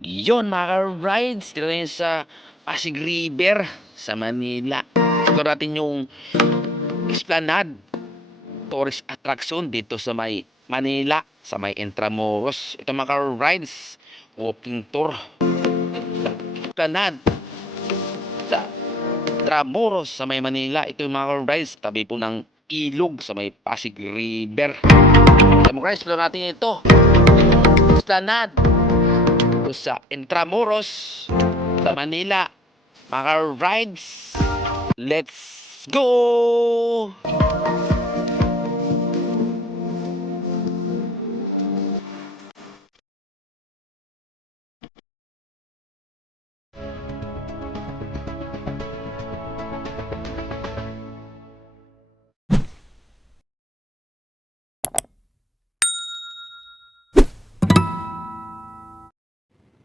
Yon mga rides, dito na yun sa Pasig River sa Manila. Ito natin yung Esplanade tourist attraction dito sa may Manila, sa may Intramuros. Ito mga rides, walking tour Esplanade sa Intramuros sa may Manila. Ito yung mga rides, tabi po ng ilog sa may Pasig River. Sa mga rides, natin ito Esplanade sa Intramuros sa Manila. Mga rides, let's go!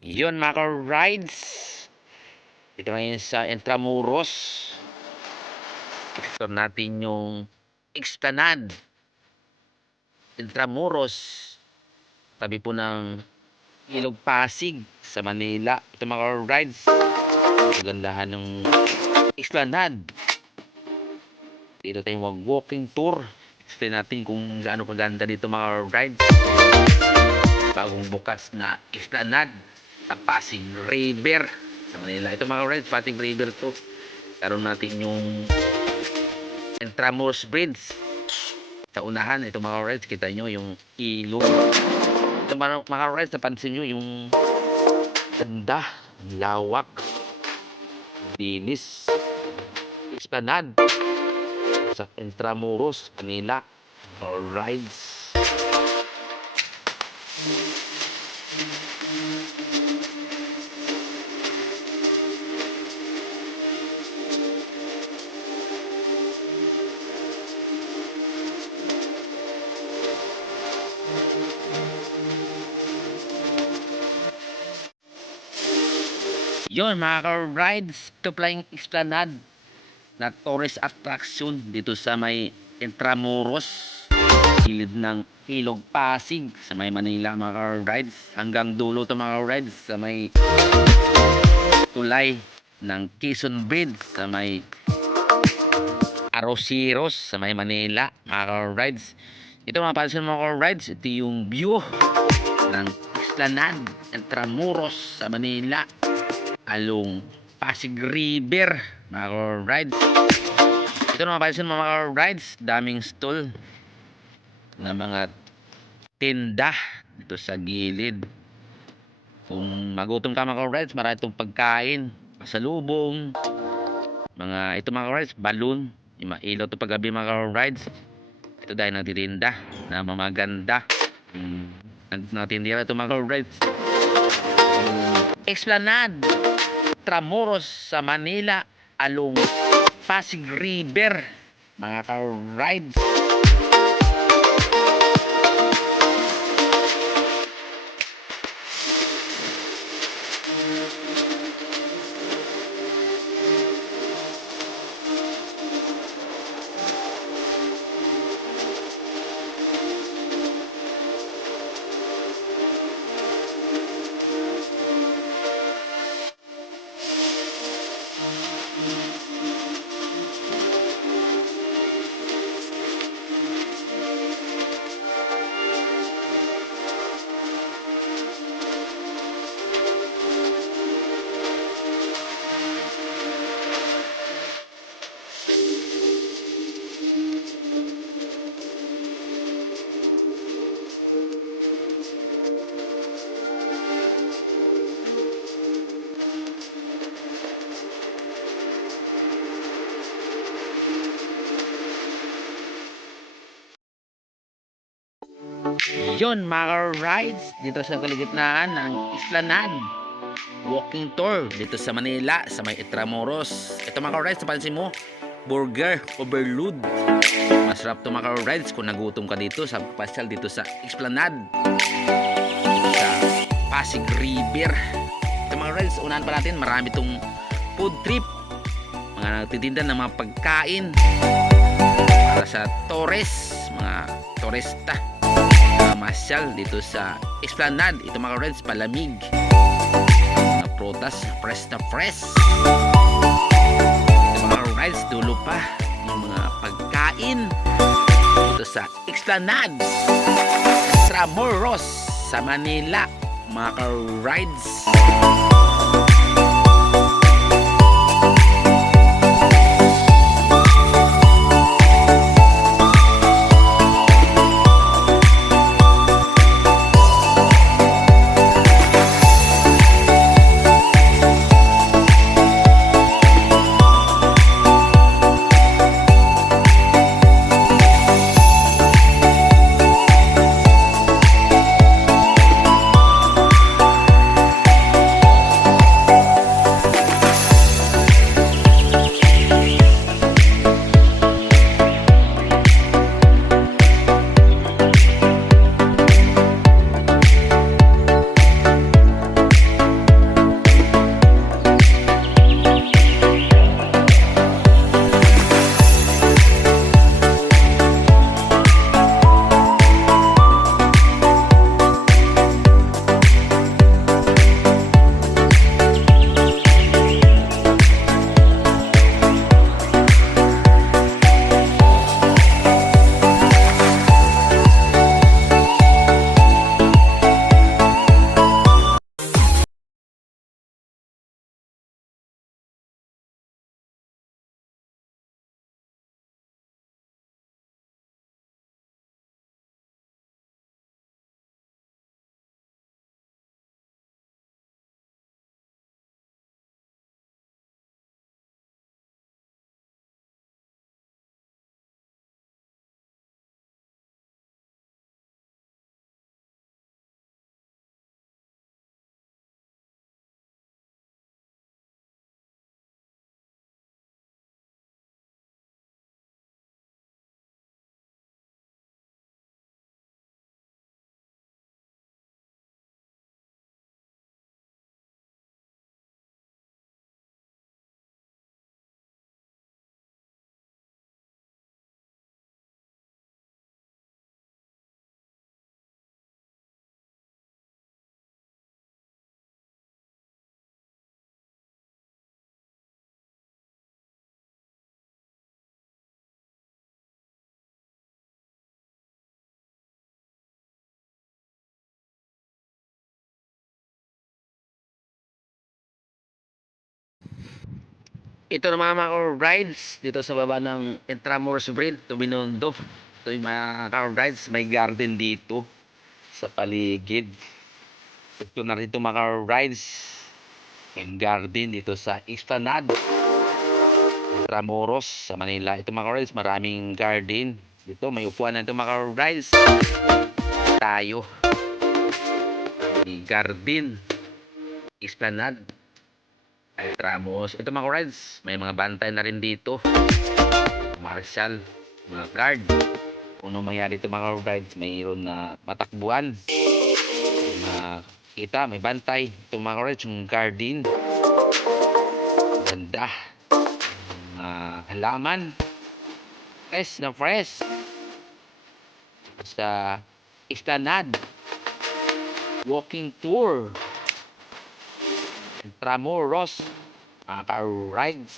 Yun mga rides, ito ngayon sa Intramuros. Explore natin yung Esplanade Intramuros, tabi po ng Ilog Pasig sa Manila. Ito mga rides, magandahan ng Esplanade. Dito tayo mag-walking tour. Explain natin kung gaano kaganda dito mga rides. Bagong bukas na Esplanade sa Pasig River sa Manila. Ito mga rides, Pasig River to. Karoon natin yung Intramuros Bridge sa unahan. Ito mga rides, kita nyo yung ilog. Ito mga rides, napansin nyo yung ganda, lawak, dinis, Esplanade sa Intramuros, Manila. Mga rides. Yun mga rides, ito pala yung Esplanade na tourist attraction dito sa may Intramuros, gilid ng Ilog Pasig sa may Manila mga rides. Hanggang dulo to mga rides sa may tulay ng Quezon Bridge sa may Arosiros sa may Manila mga rides. Ito mga pansin mga rides, ito yung view ng Esplanade Intramuros sa Manila along Pasig River mga rides. Ito naman pansin mga rides, daming stall na mga tinda dito sa gilid. Kung magutom ka mga rides, marami itong pagkain, pasalubong, mga ito mga rides, balloon, yung mailaw ito paggabi mga rides. Ito dahil nagtitinda na mamaganda. Nagtinda ito mga rides. Esplanade Intramuros sa Manila along Pasig River mga ka-rides. Yon mga rides dito sa kaligitnaan ng Esplanade walking tour dito sa Manila sa may Intramuros. Ito mga rides, napansin mo, burger overload. Masarap to mga rides kung nagutom ka dito sa pasyal dito sa Esplanade sa Pasig River. Ito mga rides, unahan pa natin, marami tong food trip, mga nagtitinda ng mga pagkain para sa tourist, mga turista, mamasyal dito sa Esplanade. Ito mga friends, palamig. Mga prutas, fresh na fresh. Ito mga friends, dulo pa yung mga pagkain dito sa Esplanade Intramuros sa Manila, mga ka-rides. Ito na mga rides dito sa baba ng Intramuros Bridge, Binondo. Ito yung mga rides, may garden dito sa paligid. Ito na rin itong mga rides, yung garden dito sa Esplanade Intramuros sa Manila. Ito mga rides, maraming garden. Dito may upuan na itong mga rides. Tayo. May garden. Esplanade Intramuros. Ito mga rides, may mga bantay na rin dito. Marshal, mga guard. Kung ano mangyari ito mga rides, mayroon na matakbuhan. Kita, may bantay. Ito mga rides, yung garden. Ganda. Halaman. Fresh na fresh. Sa Esplanade. Walking tour. Intramuros. Mga ka-rides.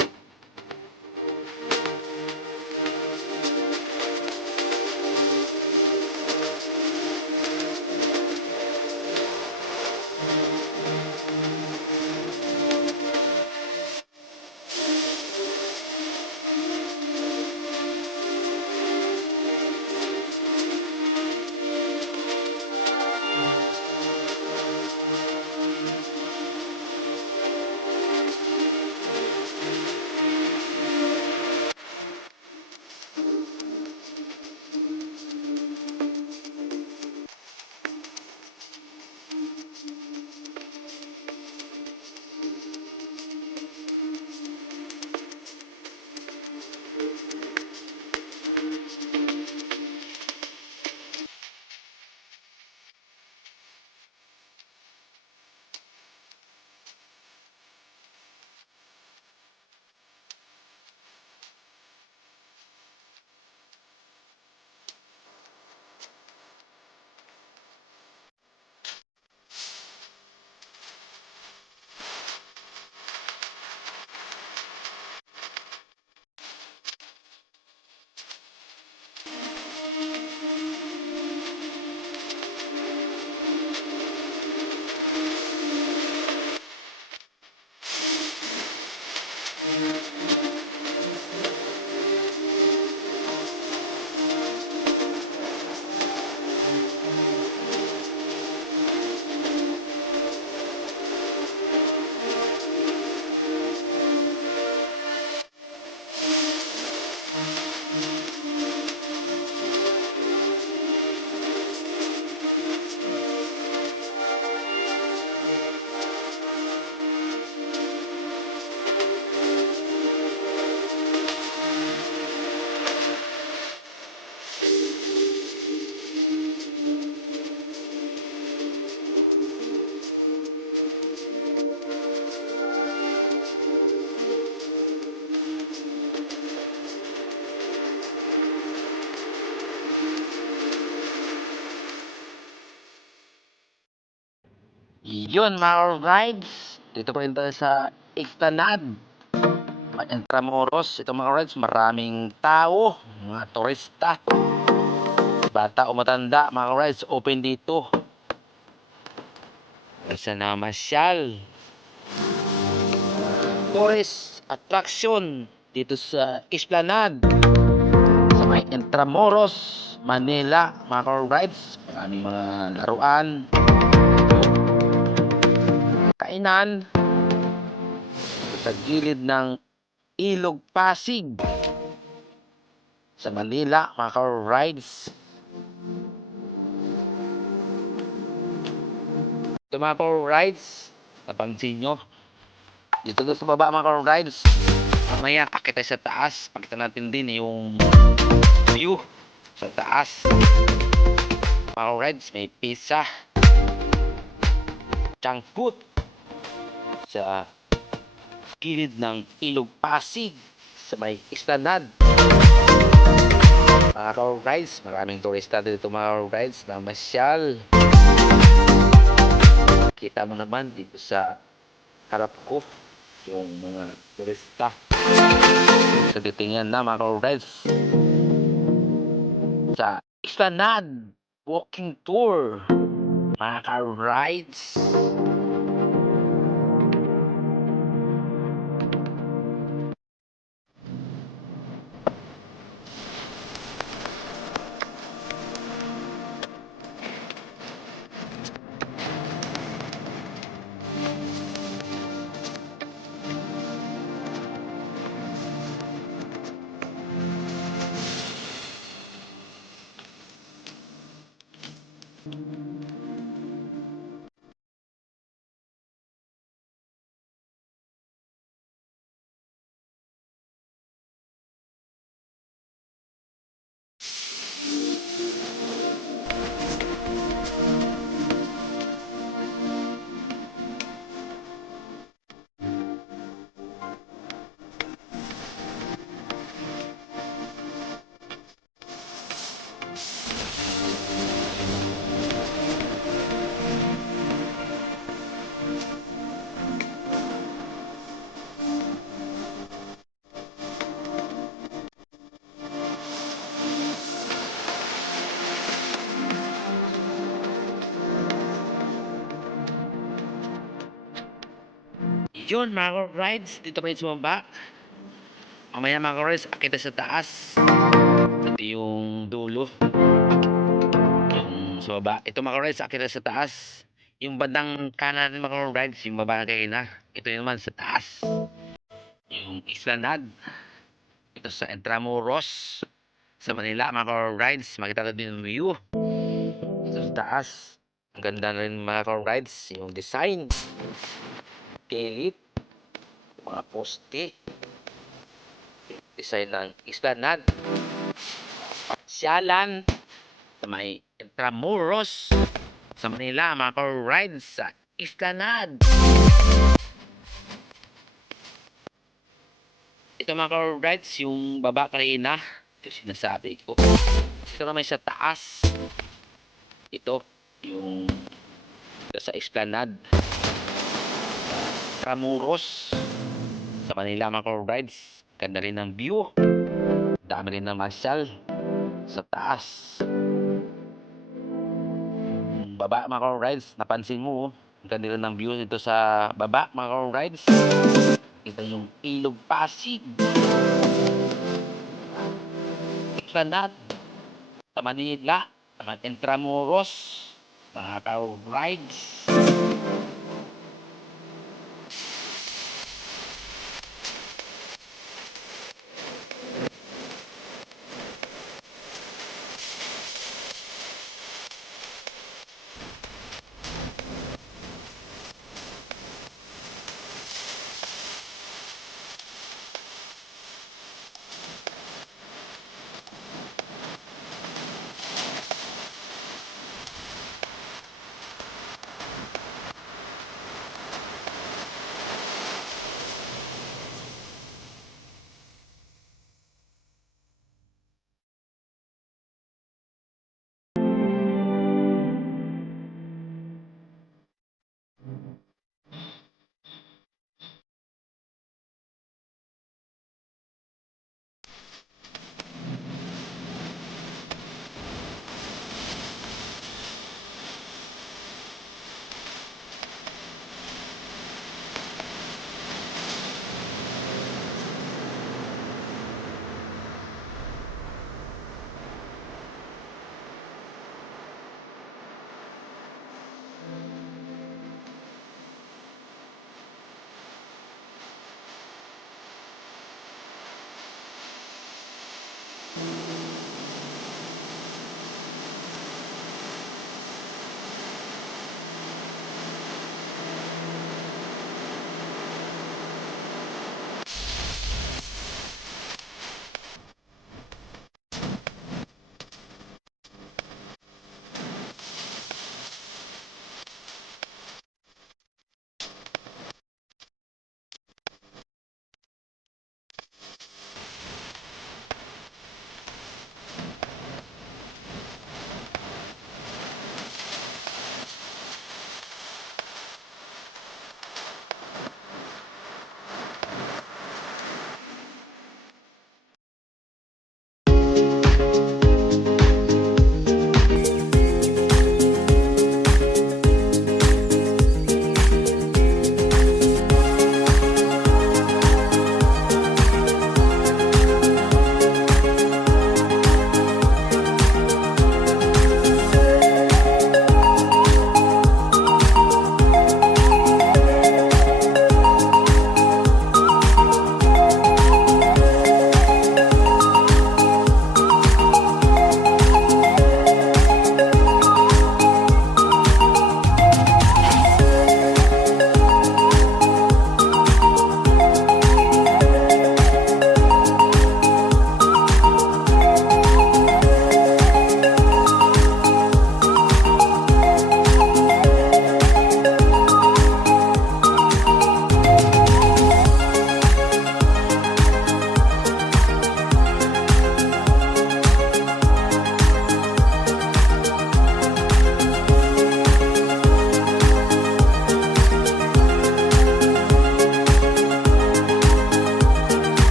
Yun mga rides, dito pa rin tayo sa Ixtanad, Intramuros. Ito mga rides, maraming tao, mga turista, bata o matanda mga rides, open dito. Isa na masyal, tourist attraction dito sa Esplanade sa may Intramuros, Manila mga rides. Maraming mga laruan, kainan sa gilid ng Ilog Pasig sa Manila mga rides. Ito mga rides, napansin nyo dito sa baba mga rides. Mamaya akit tayo sa taas, pakita natin din yung view sa taas mga rides. May pizza, changkut sa gilid ng Ilog Pasig sa may Esplanade mga rides. Maraming turista dito mga rides na masyal. Kita mo naman dito sa harap ko yung mga turista sa titingnan na mga rides sa Esplanade walking tour mga rides. Yun mga rides, dito pa rin sa baba. Mamaya mga rides, akit tayo sa taas. Ito yung dulo, yung sa baba. Ito mga rides, akit tayo sa taas. Yung bandang kanan mga rides, yung baba kayo na. Ito yun naman sa taas, yung Esplanade. Ito sa Intramuros sa Manila mga rides. Makita natin yung view ito sa taas. Ang ganda na rin mga rides, yung design, pilit, mga poste, design ng Esplanade. Pasyalan sa may Intramuros sa Manila mga rides sa Esplanade. Ito mga rides, yung baba kanina, ito sinasabi ko. Ito naman sa taas, ito yung ito sa Esplanade Intramuros sa Manila mga rides. Ganda rin ng view, dami rin ng masyal sa taas. Yung baba mga rides, napansin mo ang ganda rin ng view dito sa baba mga rides. Ito yung Ilog Pasig, Esplanade sa Manila, mga Intramuros mga rides.